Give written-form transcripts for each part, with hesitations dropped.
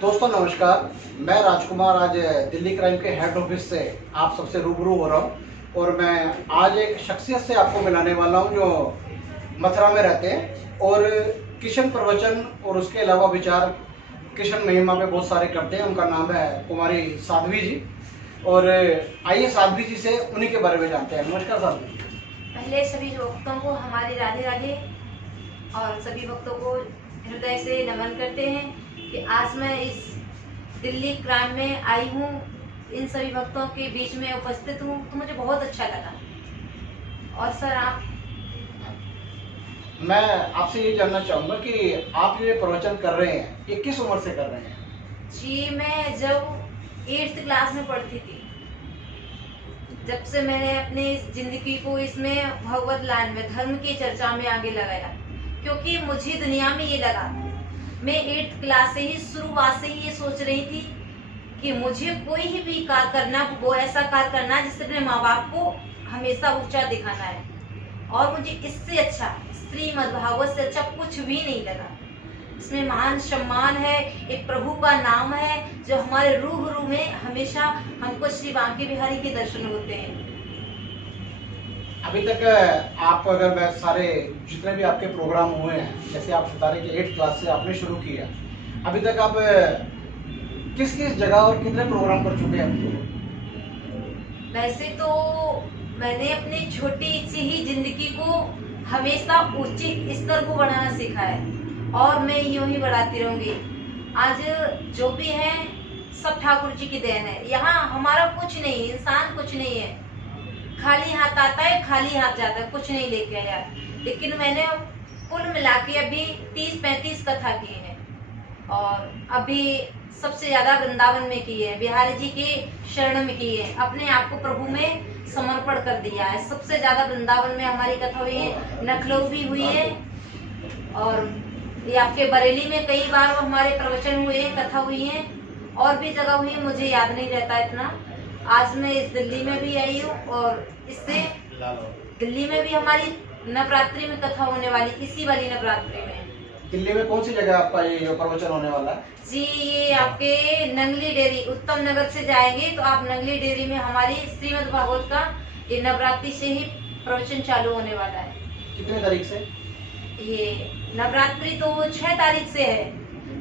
दोस्तों नमस्कार, मैं राजकुमार आज दिल्ली क्राइम के हेड ऑफिस से आप सबसे रूबरू हो रहा हूँ और मैं आज एक शख्सियत से आपको मिलाने वाला हूँ जो मथुरा में रहते हैं और किशन प्रवचन और उसके अलावा विचार किशन महिमा पे बहुत सारे करते हैं। उनका नाम है कुमारी साध्वी जी और आइए साध्वी जी से उन्हीं के बारे में जानते हैं। नमस्कार साध्वी जी। पहले सभी भक्तों को हमारी राधे राधे और सभी भक्तों को हृदय से नमन करते हैं कि आज मैं इस दिल्ली क्राइम में आई हूँ, इन सभी भक्तों के बीच में उपस्थित हूँ, तो मुझे बहुत अच्छा लगा। और सर मैं आपसे ये जानना चाहूँगा कि आप ये प्रवचन कर रहे हैं, ये किस उम्र से कर रहे हैं? जी, मैं जब 8th क्लास में पढ़ती थी, जब से मैंने अपनी जिंदगी को इसमें भगवत लाइन में धर्म की चर्चा में आगे लगाया, क्योंकि मुझे दुनिया में ये लगा, मैं 8th क्लास से ही शुरुआत से ही ये सोच रही थी कि मुझे कोई ही भी कार्य करना, वो ऐसा कार्य करना जिससे अपने माँ बाप को हमेशा ऊंचा दिखाना है। और मुझे इससे अच्छा, श्रीमद् भागवत से अच्छा कुछ भी नहीं लगा। इसमें महान सम्मान है, एक प्रभु का नाम है जो हमारे रूह में हमेशा हमको श्री बांके बिहारी के दर्शन होते हैं। अभी तक आप अगर मैं सारे जितने भी आपके प्रोग्राम हुए हैं, जैसे आप बता रहे कि 8th क्लास से आपने शुरू किया, अभी तक आप किस किस जगह और कितने प्रोग्राम कर चुके हैं? वैसे तो मैंने अपनी छोटी सी ही जिंदगी को हमेशा उच्च स्तर को बढ़ाना सीखा है और मैं यूं ही बढ़ाती रहूंगी। आज जो भी है सब ठाकुर जी की देन है। यहाँ हमारा कुछ नहीं, इंसान कुछ नहीं है, खाली हाथ आता है खाली हाथ जाता है, कुछ नहीं लेके आया। लेकिन मैंने कुल मिला के अभी 30-35 कथा की है और अभी सबसे ज्यादा वृंदावन में की है, बिहारी जी के शरण में की है, अपने आप को प्रभु में समर्पण कर दिया है। सबसे ज्यादा वृंदावन में हमारी कथा हुई है, लखनऊ भी हुई है और ये आपके बरेली में कई बार हमारे प्रवचन हुए हैं, कथा हुई है और भी जगह हुई है, मुझे याद नहीं रहता इतना। आज मैं इस दिल्ली में भी आई हूँ और इससे दिल्ली में भी हमारी नवरात्रि में कथा होने वाली, इसी वाली नवरात्रि में। दिल्ली में कौन सी जगह आपका ये प्रवचन होने वाला है? जी, ये आपके नंगली डेयरी, उत्तम नगर से जाएंगे तो आप नंगली डेयरी में हमारी श्रीमद् भागवत का ये नवरात्रि से ही प्रवचन चालू होने वाला है। कितने तारीख से? ये नवरात्रि तो 6 तारीख से है,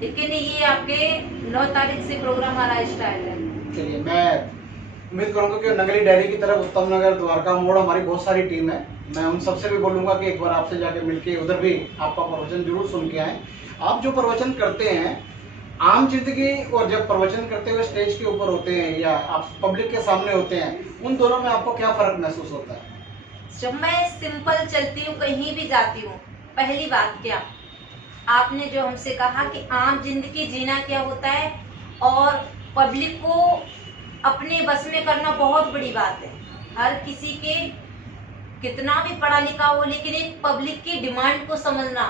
लेकिन ये आपके 9 तारीख से प्रोग्राम हमारा स्टार्ट है। चलिए, मैं उम्मीद करूंगा कि नगरी डेयरी की तरफ उत्तम नगर, द्वारका मोड़, हमारी बहुत सारी टीम है। मैं उन सबसे भी बोलूंगा कि एक बार आपसे जाके मिलके उधर भी आपका प्रवचन जरूर सुन के आए। आप जो प्रवचन करते हैं आम जिंदगी और जब प्रवचन करते हुए स्टेज के ऊपर होते हैं या आप पब्लिक के सामने होते हैं, उन दोनों में आपको क्या फर्क महसूस होता है? जब मैं सिंपल चलती हूँ, कहीं भी जाती हूँ, पहली बात क्या, आपने जो हमसे कहा कि आम जिंदगी जीना क्या होता है और पब्लिक को अपने बस में करना बहुत बड़ी बात है। हर किसी के कितना भी पढ़ा लिखा हो, लेकिन एक पब्लिक की डिमांड को समझना,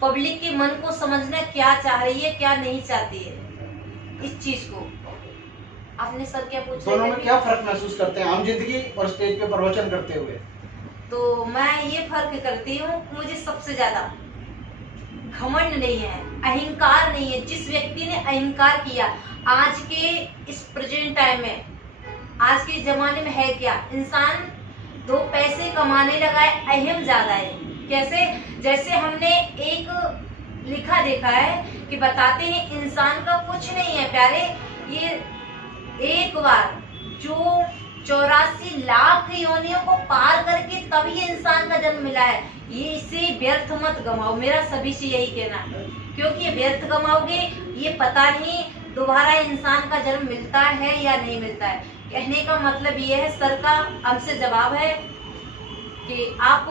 पब्लिक के मन को समझना, क्या चाह रही है क्या नहीं चाहती है, इस चीज को आपने सर क्या पूछा? दोनों में क्या फर्क महसूस करते हैं आम जिंदगी और स्टेज पे प्रवचन करते हुए? तो मैं ये फर्क करती हूँ, मुझे सबसे ज्यादा घमंड नहीं है, अहंकार नहीं है। जिस व्यक्ति ने अहंकार किया, आज के इस प्रेजेंट टाइम में, आज के जमाने में है क्या, इंसान 2 पैसे कमाने लगा है, अहम ज्यादा है। कैसे? जैसे हमने एक लिखा देखा है कि बताते हैं इंसान का कुछ नहीं है प्यारे, ये एक बार जो 84 लाख योनियों को पार करके तब ये इंसान का जन्म मिला है, ये इसे व्यर्थ मत गमाओ, मेरा सभी से यही कहना है। क्योंकि ये व्यर्थ गमाओगे, ये पता नहीं दोबारा इंसान का जन्म मिलता है या नहीं मिलता है। कहने का मतलब ये है, सर का हमसे जवाब है कि आप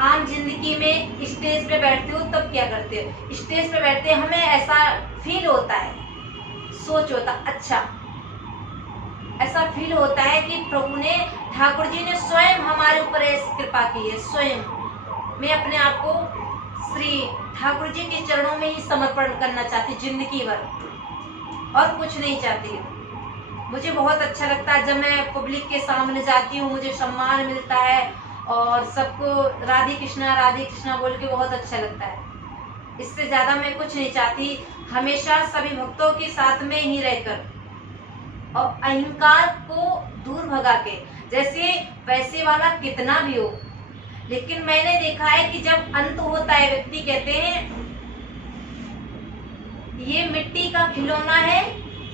आम जिंदगी में स्टेज पे बैठते हो तब क्या करते हो? स्टेज पे बैठते हैं, हमें ऐसा फील होता है, सोच होता अच्छा, ऐसा फील होता है कि प्रभु ने, ठाकुर जी ने स्वयं हमारे ऊपर कृपा की है। स्वयं मैं अपने आप को श्री ठाकुर जी के चरणों में ही समर्पण करना चाहती, जिंदगी भर, और कुछ नहीं चाहती। मुझे बहुत अच्छा लगता है जब मैं पब्लिक के सामने जाती हूँ, मुझे सम्मान मिलता है और सबको राधे कृष्णा बोल के बहुत अच्छा लगता है। इससे ज्यादा मैं कुछ नहीं चाहती। हमेशा सभी भक्तों के साथ में ही रहकर और अहंकार को दूर भगा के, जैसे पैसे वाला कितना भी हो, लेकिन मैंने देखा है कि जब अंत होता है, व्यक्ति कहते हैं ये मिट्टी का खिलौना है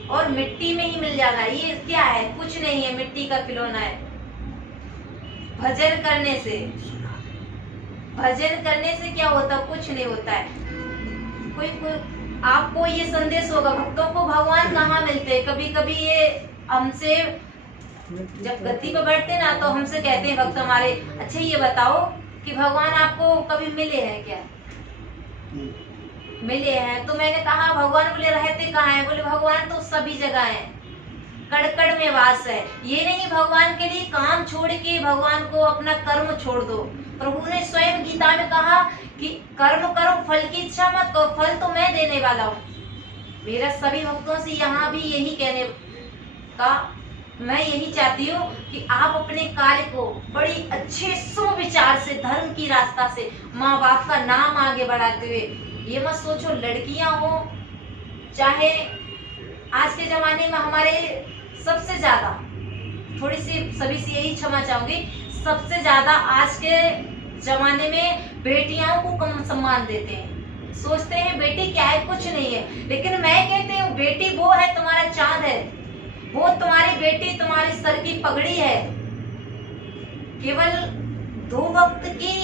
और मिट्टी में ही मिल जाना, ये क्या है, कुछ नहीं है, मिट्टी का खिलौना है। भजन करने से क्या होता, कुछ नहीं होता है। कोई आपको ये संदेश होगा, भक्तों को भगवान कहाँ मिलते हैं। कभी कभी ये हमसे जब गद्दी पर बैठते ना, तो हमसे कहते हैं भक्त हमारे, अच्छा ये बताओ कि भगवान आपको कभी मिले हैं क्या? मिले हैं। तो मैंने कहा भगवान, बोले रहते कहाँ हैं? बोले भगवान तो सभी जगह है, कड़ में वास है। ये नहीं भगवान के लिए काम छोड़ के भगवान को अपना कर्म छोड़ दो। प्रभु ने स्वयं गीता में कहा कि कर्म करो, फल की इच्छा मत करो, फल तो मैं देने वाला हूँ। मेरा सभी भक्तों से यहाँ भी यही कहने का, मैं यही चाहती हूँ कि आप अपने कार्य को बड़ी अच्छे सुविचार से, धर्म की रास्ता से, माँ बाप का नाम आगे बढ़ाते हुए, ये मत सोचो लड़कियां हो चाहे, आज के जमाने में हमारे सबसे ज्यादा, थोड़ी सी सभी से यही क्षमा चाहूंगी, सबसे ज्यादा आज के जमाने में बेटियों को कम सम्मान देते हैं। सोचते हैं बेटी क्या है, कुछ नहीं है। लेकिन मैं कहती हूँ बेटी वो है, तुम्हारा चांद है, वो तुम्हारी बेटी तुम्हारे सर की पगड़ी है। केवल 2 वक्त की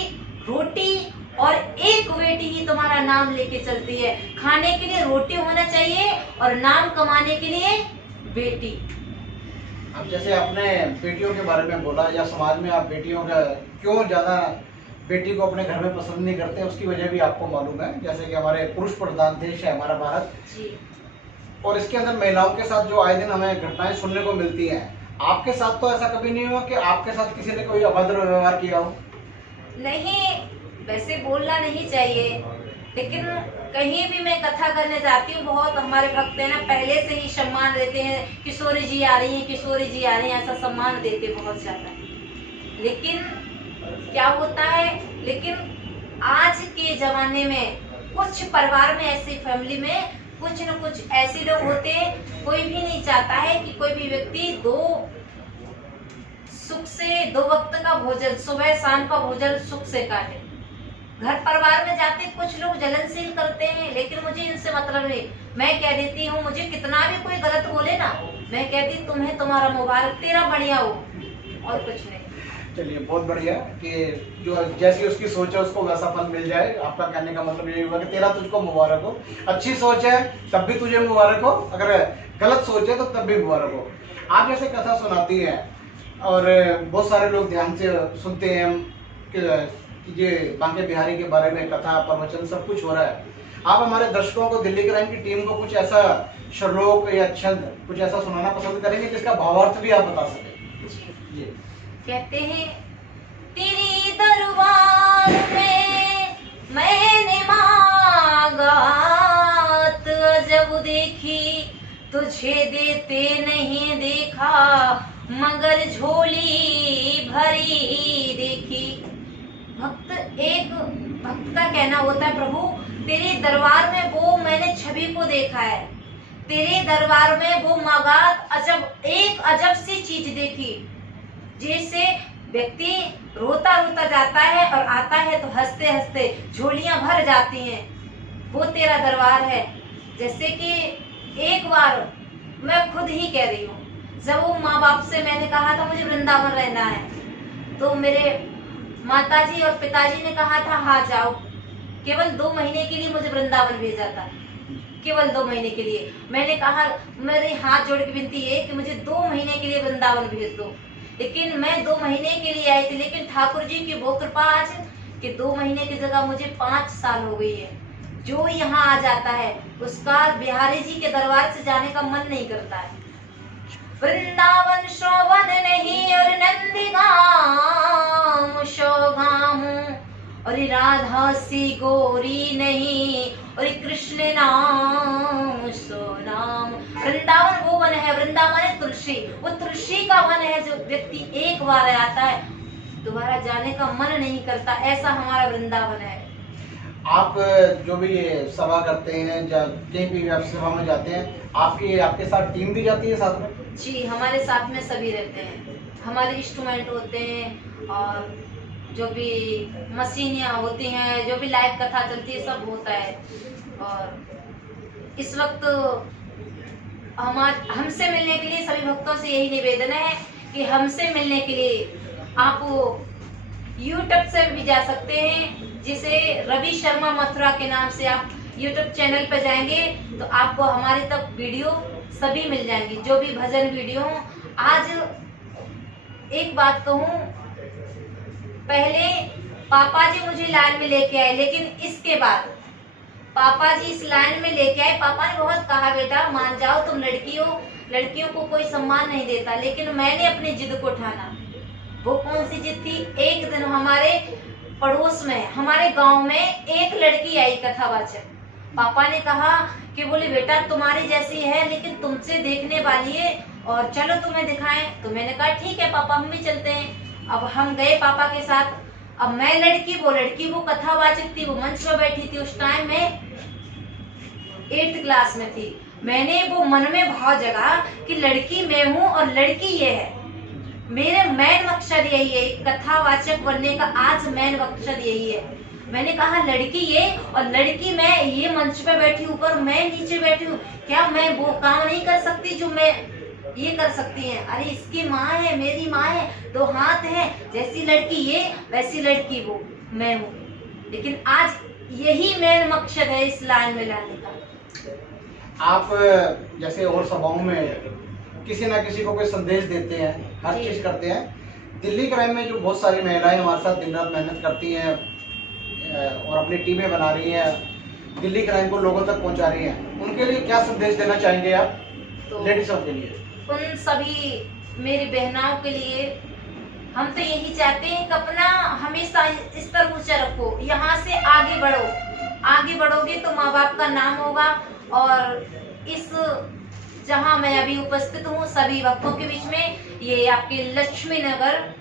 रोटी और एक बेटी ही तुम्हारा नाम लेके चलती है। खाने के लिए रोटी होना चाहिए और नाम कमाने के लिए बेटी। अब जैसे आपने बेटियों के बारे में बोला, या समाज में आप बेटियों का क्यों ज्यादा बेटी को अपने घर में पसंद नहीं करते, उसकी वजह भी आपको मालूम है। जैसे कि हमारे पुरुष प्रधान देश है हमारा भारत जी। और इसके अंदर महिलाओं के साथ जो आए दिन हमें घटनाएं सुनने को मिलती हैं, आपके साथ तो ऐसा कभी नहीं हुआ कि आपके साथ किसी ने कोई अभद्र व्यवहार किया हो? नहीं, वैसे बोलना नहीं चाहिए, लेकिन कहीं भी मैं कथा करने जाती हूँ, बहुत हमारे भक्त है ना पहले से ही सम्मान देते हैं, किशोरी जी आ रही हैं, किशोरी जी आ रही हैं, ऐसा सम्मान देते बहुत ज्यादा। लेकिन क्या होता है, लेकिन आज के जमाने में कुछ परिवार में, ऐसी फैमिली में कुछ न कुछ ऐसे लोग होते हैं, कोई भी नहीं चाहता है कि कोई भी व्यक्ति सुख से 2 वक्त का भोजन, सुबह शाम का भोजन सुख से काटे। घर परिवार में जाते कुछ लोग जलनशील करते हैं, लेकिन मुझे इनसे मतलब नहीं। मैं कह देती हूँ, मुझे कितना भी कोई गलत बोले ना, मैं कहती तुम्हें तुम्हारा मुबारक, तेरा बढ़िया हो, और कुछ नहीं। चलिए बहुत बढ़िया कि जो जैसी उसकी सोच है उसको वैसा फल मिल जाए। आपका कहने का मतलब यही हुआ कि तेरा तुझको मुबारक हो। अच्छी सोच है तब भी तुझे मुबारक हो, अगर गलत सोच है तो तब भी मुबारक हो। आप जैसे कथा सुनाती हैं और बहुत सारे लोग ध्यान से सुनते हैं कि ये बांके बिहारी के बारे में कथा प्रवचन सब कुछ हो रहा है, आप हमारे दर्शकों को, दिल्ली क्राइम की टीम को कुछ ऐसा श्लोक या छंद कुछ ऐसा सुनाना पसंद करेंगे जिसका भावार्थ भी आप बता सकें? ये कहते हैं, तेरी दरबार में मैंने मांगात अजब देखी, तुझे देते नहीं देखा, मगर झोली भरी देखी। एक भक्त का कहना होता है, प्रभु तेरे दरबार में वो मैंने छवि को देखा है, तेरे दरबार में वो मागात एक अजब सी चीज देखी, जिससे व्यक्ति रोता रोता जाता है और आता है तो हंसते हंसते झोलियां भर जाती हैं। वो तेरा दरबार है। जैसे कि एक बार मैं खुद ही कह रही हूँ, जब वो माँ बाप से मैंने कहा था मुझे वृंदावन रहना है, तो मेरे माताजी और पिताजी ने कहा था हाँ जाओ। केवल 2 महीने के लिए मुझे वृंदावन भेजा था, केवल 2 महीने के लिए। मैंने कहा, मेरे हाथ जोड़ के विनती है कि मुझे 2 महीने के लिए वृंदावन भेज दो। लेकिन मैं 2 महीने के लिए आई थी, लेकिन ठाकुर जी की वो कृपा आज कि 2 महीने की जगह मुझे 5 साल हो गई है। जो यहाँ आ जाता है उसका बिहारी जी के दरबार से जाने का मन नहीं करता है। वृंदावन शोभन नहीं और नंदगाम शोगाम, और राधा सी गोरी नहीं और कृष्ण नाम सो नाम। वृंदावन वो वन है, वृंदावन है तुलसी, वो तुलसी का वन है जो व्यक्ति एक बार आता है दोबारा जाने का मन नहीं करता, ऐसा हमारा वृंदावन है। आप जो भी ये सभा करते हैं या कहीं भी आप सभा में जाते हैं, आपके साथ टीम भी जाती है साथ में? जी, हमारे साथ में सभी रहते हैं। हमारे इंस्ट्रूमेंट होते हैं और जो भी मशीनियाँ होती हैं, जो भी लाइव कथा चलती है, सब होता है। और इस वक्त हमसे मिलने के लिए सभी भक्तों से यही निवेदन है कि हमसे मिलने के लिए आप यूट्यूब से भी जा सकते हैं, जिसे रवि शर्मा मथुरा के नाम से आप यूट्यूब चैनल पर जाएंगे तो आपको हमारे तक वीडियो सभी मिल जाएंगी, जो भी भजन वीडियो। आज एक बात कहूँ, पहले पापा जी मुझे लाइन में लेके आए, लेकिन इसके बाद पापा जी इस लाइन में लेके आए। पापा ने बहुत कहा, बेटा मान जाओ, तुम लड़की हो, लड़कियों को कोई सम्मान नहीं देता, लेकिन मैंने अपनी जिद को ठाना। वो कौन सी जिद थी? एक दिन हमारे पड़ोस में, हमारे गांव में एक लड़की आई कथावाचक। पापा ने कहा कि बोले बेटा तुम्हारी जैसी है, लेकिन तुमसे देखने वाली है, और चलो तुम्हें दिखाएं। तो मैंने कहा ठीक है पापा, हम भी चलते हैं। अब हम गए पापा के साथ। अब मैं लड़की, वो कथावाचक थी, वो मंच पर बैठी थी। उस टाइम में 8th क्लास में थी। मैंने वो मन में भाव जगा कि लड़की मैं हूँ और लड़की ये है। मेरे मेन मकसद यही है, कथावाचक बनने का आज मेन मकसद यही है। मैंने कहा लड़की ये और लड़की मैं, ये मंच पे बैठी, ऊपर मैं नीचे बैठी हूँ, क्या मैं वो काम नहीं कर सकती जो मैं ये कर सकती है? अरे इसकी माँ है, मेरी माँ है, 2 हाथ है, जैसी लड़की ये वैसी लड़की वो मैं हूँ। लेकिन आज यही मेन मकसद है इस लाइन में लाने का। आप जैसे और सभाओं में किसी ना किसी को कोई संदेश देते हैं, हर चीज करते हैं। दिल्ली क्राइम में जो बहुत सारी महिलाएं हमारे साथ दिन रात मेहनत करती हैं और अपनी टीमें बना रही हैं, दिल्ली क्राइम को लोगों तक पहुंचा रही हैं, उनके लिए क्या संदेश देना चाहेंगे आप? तो लेडीजों के लिए, उन सभी मेरी बहनाओं के लिए हम तो यही चाहते हैं कि अपना हमेशा स्तर ऊंचा रखो, यहाँ से आगे बढ़ो। आगे बढ़ोगे तो माँ बाप का नाम होगा। और इस जहाँ मैं अभी उपस्थित हूँ सभी भक्तों के बीच में, ये आपके लक्ष्मी नगर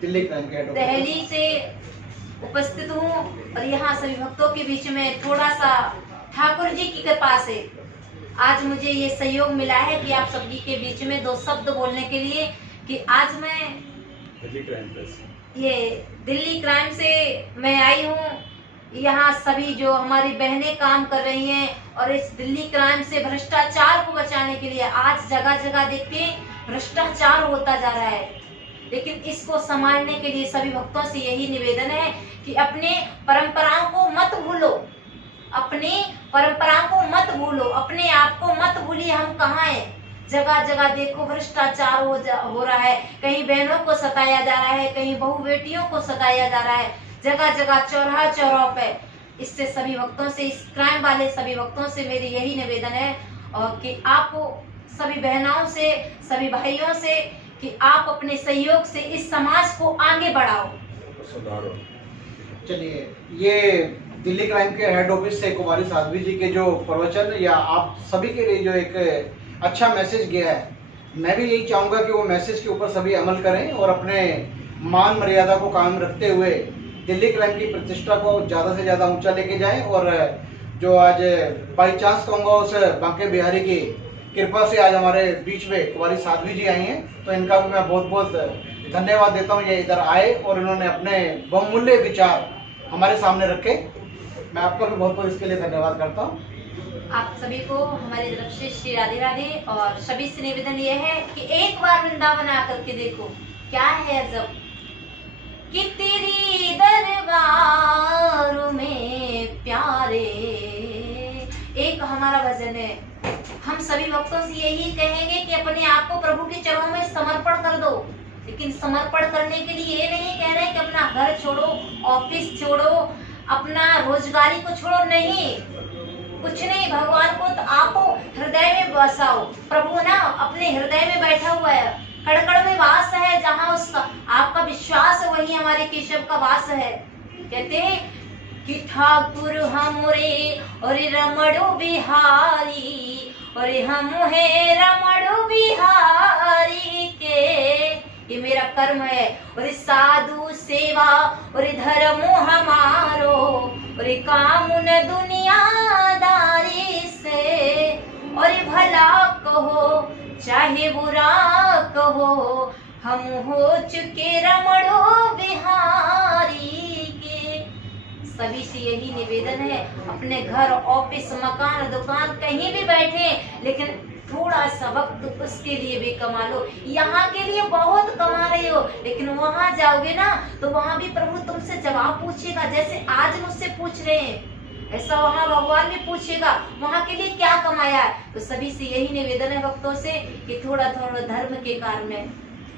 दिल्ली क्राइम के दिल्ली से उपस्थित हूँ, और यहाँ सभी भक्तों के बीच में थोड़ा सा ठाकुर जी की कृपा से आज मुझे ये सहयोग मिला है कि आप सभी के बीच में 2 शब्द बोलने के लिए, कि आज मैं दिल्ली क्राइम से मैं आई हूँ। यहाँ सभी जो हमारी बहनें काम कर रही हैं, और इस दिल्ली क्राइम से भ्रष्टाचार को बचाने के लिए आज जगह जगह देखते भ्रष्टाचार होता जा रहा है, लेकिन इसको संभालने के लिए सभी भक्तों से यही निवेदन है कि अपने परंपराओं को मत भूलो, अपनी परंपराओं को मत भूलो, अपने आप को मत भूलिए हम कहाँ हैं। जगह जगह देखो भ्रष्टाचार हो रहा है, कहीं बहनों को सताया जा रहा है, कहीं बहू बेटियों को सताया जा रहा है, जगह जगह चौराहा पे। इससे सभी भक्तों से, इस क्राइम वाले सभी भक्तों से मेरी यही निवेदन है, और कि आपको सभी बहनों से, सभी भाइयों से, कि आप अपने सहयोग से इस समाज को आगे बढ़ाओ, सुधारो। चलिए, ये दिल्ली क्राइम के हेड ऑफिस से कुमारी साध्वी जी के जो प्रवचन या आप सभी के लिए जो एक अच्छा मैसेज गया है, मैं भी यही चाहूँगा कि वो मैसेज के ऊपर सभी अमल करें और अपने मान मर्यादा को कायम रखते हुए दिल्ली क्राइम की प्रतिष्ठा को ज़्यादा से ज़्यादा ऊंचा लेके जाएं। और जो आज बाई चांस कहूँगा उस बांके बिहारी की कृपा से आज हमारे बीच में कुमारी साध्वी जी आई हैं, तो इनका भी मैं बहुत बहुत धन्यवाद देता हूँ। ये इधर आए और इन्होंने अपने बहुमूल्य विचार हमारे सामने रखे। मैं आपका भी बहुत बहुत इसके लिए धन्यवाद करता हूँ। आप सभी को हमारी तरफ से श्री राधे राधे। और सभी से निवेदन यह है कि एक बार वृंदावन आकर के देखो, क्या है अजब कि तेरी दरबार में प्यारे। एक हमारा भजन है, हम सभी भक्तों से यही कहेंगे कि अपने आप को प्रभु के चरणों में समर्पण कर दो। लेकिन समर्पण करने के लिए ये नहीं कह रहे कि अपना घर छोड़ो, ऑफिस छोड़ो, अपना रोजगारी को छोड़ो, नहीं, कुछ नहीं। भगवान को तो आपको हृदय में बसाओ। प्रभु ना अपने हृदय में बैठा हुआ है, कड़कड़ में वास है, जहाँ उसका आपका विश्वास है वही हमारे केशव का वास है। कहते हैं कि ठाकुर हमरे और रमणु बिहारी, और हम है रमणु बिहारी के, ये मेरा कर्म है। और साधु सेवा और धर्म हमारो, और काम न दुनियादारी से, और भला कहो चाहे बुरा कहो, हम हो चुके रमणो बिहारी के। सभी से यही निवेदन है, अपने घर, ऑफिस, मकान, दुकान कहीं भी बैठे, लेकिन थोड़ा सा वक्त उसके लिए भी कमा लो। यहाँ के लिए बहुत कमा रहे हो, लेकिन वहां जाओगे ना तो वहां भी प्रभु तुमसे जवाब पूछेगा, जैसे आज मुझसे पूछ रहे हैं, ऐसा वहां भगवान भी पूछेगा वहां के लिए क्या कमाया है। तो सभी से यही निवेदन है भक्तों से कि थोड़ा थोड़ा धर्म के कार्य में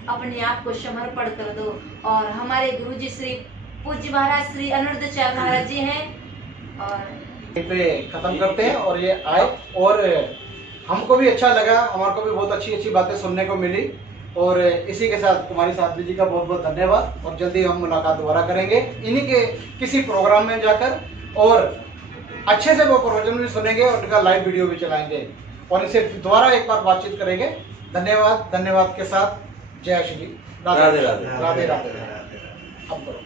अपने आप को समर्पण कर दो। और हमारे गुरु जी श्री पूज्य महाराज श्री अनिरुद्धाचार्य महाराज जी हैं, और पे खत्म करते हैं। और ये आए और हमको भी अच्छा लगा, हमारे को भी बहुत अच्छी अच्छी बातें सुनने को मिली। और इसी के साथ कुमारी साध्वी जी का बहुत बहुत धन्यवाद, और जल्दी हम मुलाकात दोबारा करेंगे इन्हीं के किसी प्रोग्राम में जाकर, और अच्छे से वो प्रवचन भी सुनेंगे और उनका लाइव वीडियो भी चलाएंगे, और इसे दोबारा एक बार बातचीत करेंगे। धन्यवाद, धन्यवाद के साथ जय श्री राधे राधे। राधे राधे। अब करो।